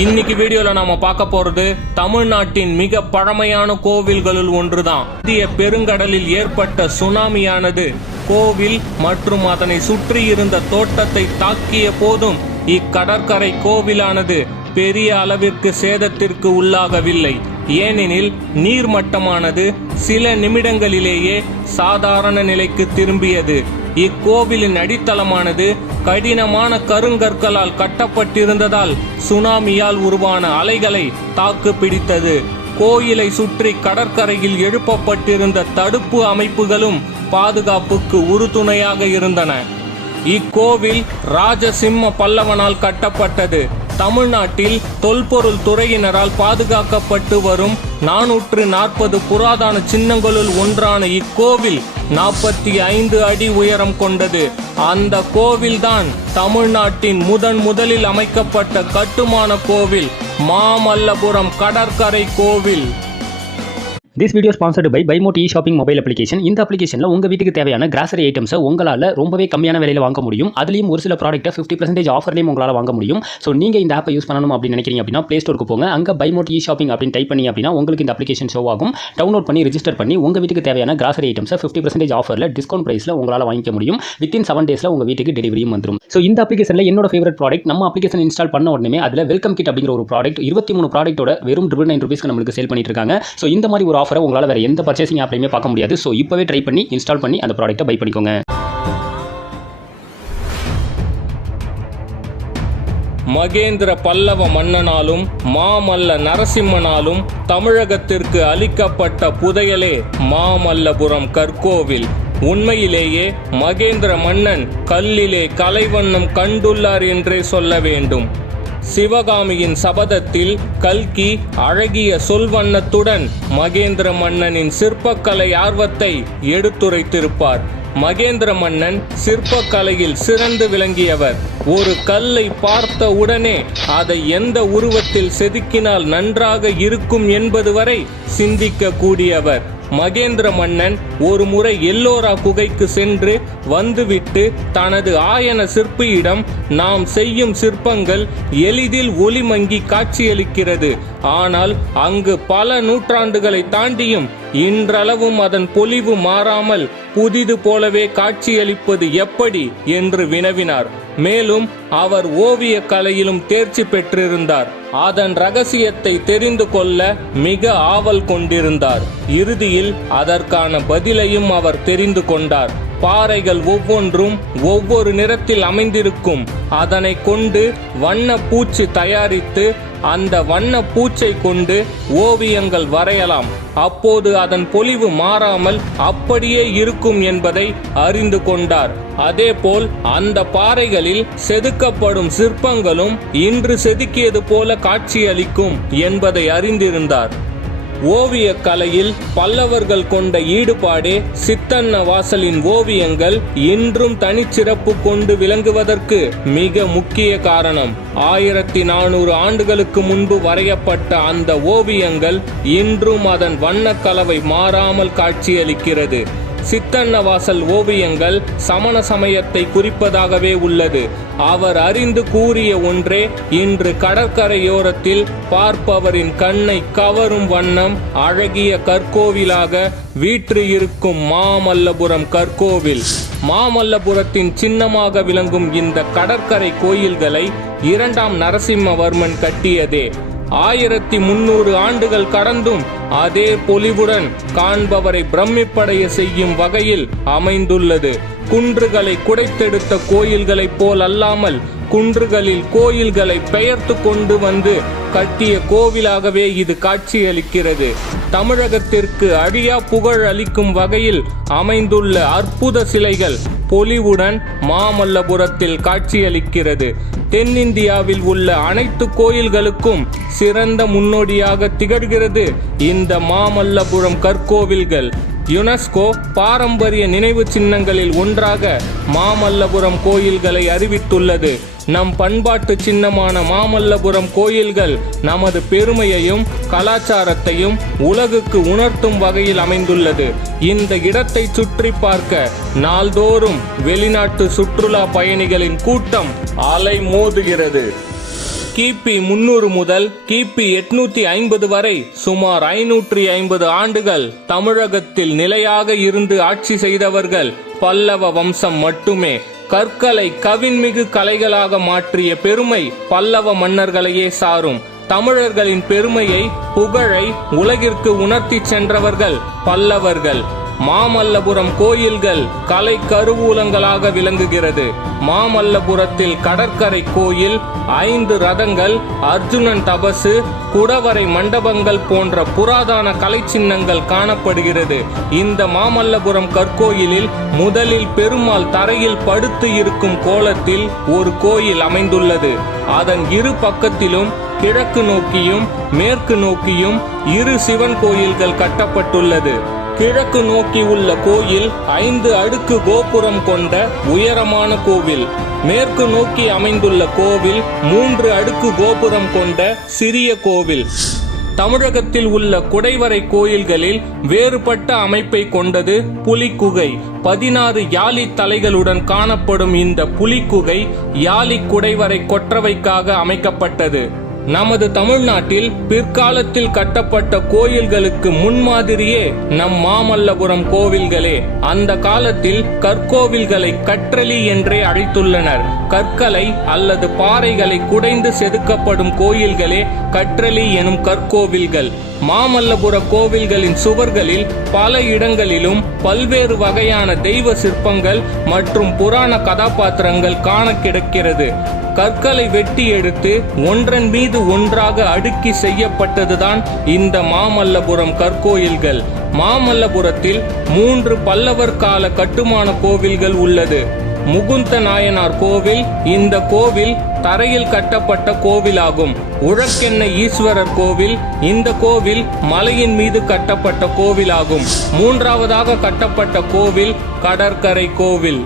இன்னைக்கு வீடியோல நாம பார்க்க போறது தமிழ்நாட்டின் மிக பழமையான கோவில்களுள் ஒன்றுதான். இந்திய பெருங்கடலில் ஏற்பட்ட சுனாமியானது கோவில் மற்றும் அதனை சுற்றி இருந்த தோட்டத்தை தாக்கிய போதும் இக்கடற்கரை கோவிலானது பெரிய அளவிற்கு சேதத்திற்கு உள்ளாகவில்லை. ஏனெனில் நீர்மட்டமானது சில நிமிடங்களிலேயே சாதாரண நிலைக்கு திரும்பியது. இக்கோவிலின் அடித்தளமானது கடினமான கருங்கற்களால் கட்டப்பட்டிருந்ததால் சுனாமியால் உருவான அலைகளை தாக்கு பிடித்தது. கோயிலை சுற்றி கடற்கரையில் எழுப்பப்பட்டிருந்த தடுப்பு அமைப்புகளும் பாதுகாப்புக்கு உறுதுணையாக இருந்தன. இக்கோவில் ராஜசிம்ம பல்லவனால் கட்டப்பட்டது. தமிழ்நாட்டில் தொல்பொருள் துறையினரால் பாதுகாக்கப்பட்டு வரும் 440 புராதன சின்னங்களுள் ஒன்றான இக்கோவில் 45 அடி உயரம் கொண்டது. அந்த கோவில்தான் தமிழ்நாட்டின் முதலில் அமைக்கப்பட்ட கட்டுமான கோவில், மாமல்லபுரம் கடற்கரை கோவில். This video is sponsored by BuyMoto e-shopping mobile application. இந்த அப்ளிகேஷனில் உங்கள் வீட்டுக்கு தேவையான கிராசரி ஐட்டம்ஸை உங்களால் ரொம்பவே கம்மியான விலையில் வாங்க முடியும். அதுலேயும் ஒரு சில ப்ராடக்ட்டை 50% ஆஃபர்லேயும் உங்களால் வாங்க முடியும். ஸோ நீங்கள் இந்த ஆப்பை யூஸ் பண்ணணும் அப்படின்னு நினைக்கிறீங்க அப்படின்னா ப்ளே ஸ்டோருக்கு போங்க. அங்கே BuyMoto e-shopping அப்படின்னு டைப் பண்ணி அப்படின்னா உங்களுக்கு இந்த அப்ளிகேஷன் ஷோ ஆகும். டவுன்லோட் பண்ணி ரிஜிஸ்டர் பண்ணி உங்கள் வீட்டுக்கு தேவையான கிராசரி ஐட்டம்ஸை 50% ஆஃபரில் டிஸ்கவுண்ட் ப்ரைஸில் உங்களால் வாங்கிக்க முடியும். வித்தின் 7 டேஸில் உங்கள் வீட்டுக்கு டெலிவரியும் வந்துடும். ஸோ இந்த அப்ளிகேஷனில் என்னோட ஃபேவரட் ப்ராடக்ட், நம்ம அப்ளிகேஷன் இன்ஸ்டால் பண்ண உடனே அதில் வெல்கம் கிட் அப்படிங்கிற ஒரு ப்ராடக்ட் 23 ப்ராடக்ட்டோட வெறும் ₹999 நம்மளுக்கு சேல் பண்ணிட்டு இருக்காங்க. ஸோ இந்த மாதிரி ஒரு ஆஃபரை உங்களால் வேறு எந்த பர்ச்சேசிங் ஆப்லையுமே பார்க்க முடியாது. ஸோ இப்போவே ட்ரை பண்ணி இன்ஸ்டால் பண்ணி அந்த ப்ராடக்ட்டை பை பண்ணிக்கோங்க. மகேந்திர பல்லவ மன்னனாலும் மாமல்ல நரசிம்மனாலும் தமிழகத்திற்கு அளிக்கப்பட்ட புதையலே மாமல்லபுரம் கற்கோவில். உண்மையிலேயே மகேந்திர மன்னன் கல்லிலே கலைவண்ணம் கண்டுள்ளார் என்றே சொல்ல வேண்டும். சிவகாமியின் சபதத்தில் கல்கி அழகிய சொல்வண்ணத்துடன் மகேந்திர மன்னனின் சிற்பக்கலை ஆர்வத்தை எடுத்துரைத்திருப்பார். மகேந்திர மன்னன் சிற்பக்கலையில் சிறந்து விளங்கியவர். ஒரு கல்லை பார்த்த உடனே அதை எந்த உருவத்தில் செதுக்கினால் நன்றாக இருக்கும் என்பது வரை சிந்திக்க கூடியவர். மகேந்திர மன்னன் ஒரு முறை எல்லோரா குகைக்கு சென்று வந்துவிட்டு தனது ஆயன சிற்பியிடம், நாம் செய்யும் சிற்பங்கள் எளிதில் ஒளிமங்கி காட்சியளிக்கிறது, ஆனால் அங்கு பல நூற்றாண்டுகளை தாண்டியும் இன்றளவும் அதன் பொலிவு மாறாமல் புதிது போலவே காட்சியளிப்பது எப்படி என்று வினவினார். மேலும் அவர் ஓவிய கலையிலும் தேர்ச்சி பெற்றிருந்தார். அதன் ரகசியத்தை தெரிந்து கொள்ள மிக ஆவல் கொண்டிருந்தார். இறுதியில் அதற்கான பதிலையும் அவர் தெரிந்து கொண்டார். பாறைகள் ஒவ்வொன்றும் ஒவ்வொரு நிறத்தில் அமைந்திருக்கும். அதனை கொண்டு வண்ண பூச்சு தயாரித்து அந்த வண்ண பூச்சை கொண்டு ஓவியங்கள் வரையலாம். அப்போது அதன் பொலிவு மாறாமல் அப்படியே இருக்கும் என்பதை அறிந்து கொண்டார். அதேபோல் அந்த பாறைகளில் செதுக்கப்படும் சிற்பங்களும் இன்று செதுக்கியது போல காட்சியளிக்கும் என்பதை அறிந்திருந்தார். ஓவிய கலையில் பல்லவர்கள் கொண்ட ஈடுபாடே சித்தன்ன வாசலின் ஓவியங்கள் இன்றும் தனிச்சிறப்பு கொண்டு விளங்குவதற்கு மிக முக்கிய காரணம். 1400 ஆண்டுகளுக்கு முன்பு வரையப்பட்ட அந்த ஓவியங்கள் இன்றும் அதன் வண்ணக்கலவை மாறாமல் காட்சியளிக்கிறது. சித்தன்னவாசல் ஓவியங்கள் சமண சமயத்தை குறிப்பதாகவே உள்ளது. அவர் அறிந்து கூறிய ஒன்றே இன்று கடற்கரையோரத்தில் பார்ப்பவரின் கண்ணை கவரும் வண்ணம் அழகிய கற்கோவிலாக வீற்று இருக்கும் மாமல்லபுரம் கற்கோவில். மாமல்லபுரத்தின் சின்னமாக விளங்கும் இந்த கடற்கரை கோயில்களை 2ஆம் நரசிம்மவர்மன் கட்டியதே. 1300 ஆண்டுகள் கடந்தும் அதே பொலிவுடன் காண்பவரை பிரமிப்படைய செய்யும் வகையில் அமைந்துள்ளது. குன்றுகளை குடைத்தெடுத்த கோயில்களைப் போல் அல்லாமல் குன்றுகளில் கோயில்களை பெயர்த்து கொண்டு வந்து கட்டிய கோவிலாகவே இது காட்சியளிக்கிறது. தமிழகத்திற்கு அழியா புகழ் அளிக்கும் வகையில் அமைந்துள்ள அற்புத சிலைகள் பொலிவுடன் மாமல்லபுரத்தில் காட்சியளிக்கிறது. தென்னிந்தியாவில் உள்ள அனைத்து கோயில்களுக்கும் சிறந்த முன்னோடியாக திகழ்கிறது இந்த மாமல்லபுரம் கற்கோவில்கள். யுனெஸ்கோ பாரம்பரிய நினைவு சின்னங்களில் ஒன்றாக மாமல்லபுரம் கோயில்களை அறிவித்துள்ளது. நம் பண்பாட்டு சின்னமான மாமல்லபுரம் கோயில்கள் நமது பெருமையையும் கலாச்சாரத்தையும் உலகுக்கு உணர்த்தும் வகையில் அமைந்துள்ளது. இந்த இடத்தை சுற்றி பார்க்க நாள்தோறும் வெளிநாட்டு சுற்றுலா பயணிகளின் கூட்டம் அலை மோதுகிறது. கிபி 300 முதல் கிபி 850 வரை சுமார் 550 ஆண்டுகள் தமிழகத்தில் நிலையாக இருந்து ஆட்சி செய்தவர்கள் பல்லவ வம்சம் மட்டுமே. கற்களை கவின்மிகு கலைகளாக மாற்றிய பெருமை பல்லவ மன்னர்களையே சாரும். தமிழர்களின் பெருமையை புகழை உலகிற்கு உணர்த்தி சென்றவர்கள் பல்லவர்கள். மாமல்லபுரம் கோயில்கள் கலை கருவூலங்களாக விளங்குகிறது. மாமல்லபுரத்தில் கடற்கரை கோயில், 5 ரதங்கள், அர்ஜுனன் தபசு, குடவரை மண்டபங்கள் போன்ற புராதன கலை சின்னங்கள் காணப்படுகிறது. இந்த மாமல்லபுரம் கற்கோயிலில் முதலில் பெருமாள் தரையில் படுத்து இருக்கும் கோலத்தில் ஒரு கோயில் அமைந்துள்ளது. அதன் இரு பக்கத்திலும் கிழக்கு நோக்கியும் மேற்கு நோக்கியும் 2 சிவன் கோயில்கள் கட்டப்பட்டுள்ளது. கிழக்கு நோக்கி உள்ள கோயில் 5 அடுக்கு கோபுரம் கொண்ட உயரமான கோவில். மேற்கு நோக்கி அமைந்துள்ள கோவில் 3 அடுக்கு கோபுரம் கொண்ட சிறிய கோவில். தமிழகத்தில் உள்ள குடைவரை கோயில்களில் வேறுபட்ட அமைப்பை கொண்டது புலிக்குகை. 16 யாழி தலைகளுடன் காணப்படும் இந்த புலிக்குகை யாழி குடைவரை கொற்றவைக்காக அமைக்கப்பட்டது. நமது தமிழ்நாட்டில் பிற்காலத்தில் கட்டப்பட்ட கோயில்களுக்கு முன்மாதிரியே நம் மாமல்லபுரம் கோவில்களே. அந்த காலத்தில் கற்கோவில்களை கற்றளி என்றே அழைத்துள்ளனர். கற்களை அல்லது பாறைகளை குடைந்து செதுக்கப்படும் கோயில்களே கற்றளி எனும் கற்கோவில்கள். மாமல்லபுர கோவில்களின் சுவர்களில் பல இடங்களிலும் பல்வேறு வகையான தெய்வ சிற்பங்கள் மற்றும் புராண கதாபாத்திரங்கள் காண கிடைக்கிறது. கற்களை வெட்டி எடுத்து ஒன்றன் மீது ஒன்றாக அடுக்கி செய்யப்பட்டதுதான் இந்த மாமல்லபுரம் கற்கோயில்கள். மாமல்லபுரத்தில் 3 பல்லவர் கால கட்டுமான கோவில்கள் உள்ளது. முகுந்த நாயனார் கோவில் இந்த கோவில் தரையில் கட்டப்பட்ட கோவிலாகும். உழக்கெண்ணெய் ஈஸ்வரர் கோவில் இந்த கோவில் மலையின் மீது கட்டப்பட்ட கோவிலாகும். 3ஆவதாக கட்டப்பட்ட கோவில் கடற்கரை கோவில்.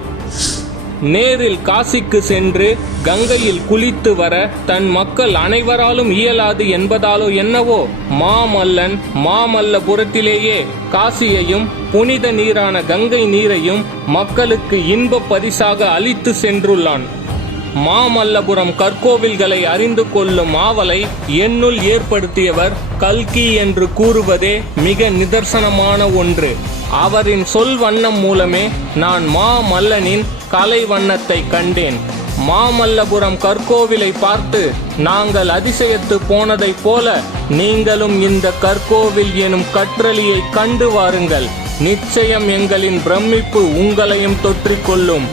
நேரில் காசிக்கு சென்று கங்கையில் குளித்து வர தன் மக்கள் அனைவராலும் இயலாது என்பதாலோ என்னவோ மாமல்லன் மாமல்லபுரத்திலேயே காசியையும் புனித நீரான கங்கை நீரையும் மக்களுக்கு இன்ப பரிசாக அளித்து சென்றுள்ளான். மாமல்லபுரம் கற்கோவில்களை அறிந்து கொள்ளும் ஆவலை என்னுள் ஏற்படுத்தியவர் கல்கி என்று கூறுவதே மிக நிதர்சனமான ஒன்று. அவரின் சொல் வண்ணம் மூலமே நான் மாமல்லனின் கலை வண்ணத்தை கண்டேன். மாமல்லபுரம் கற்கோவிலை பார்த்து நாங்கள் அதிசயத்து போனதைப் போல நீங்களும் இந்த கற்கோவில் எனும் கற்றளியை கண்டு வாருங்கள். நிச்சயம் எங்களின் பிரமிப்பு உங்களையும் தொற்றிக்கொள்ளும்.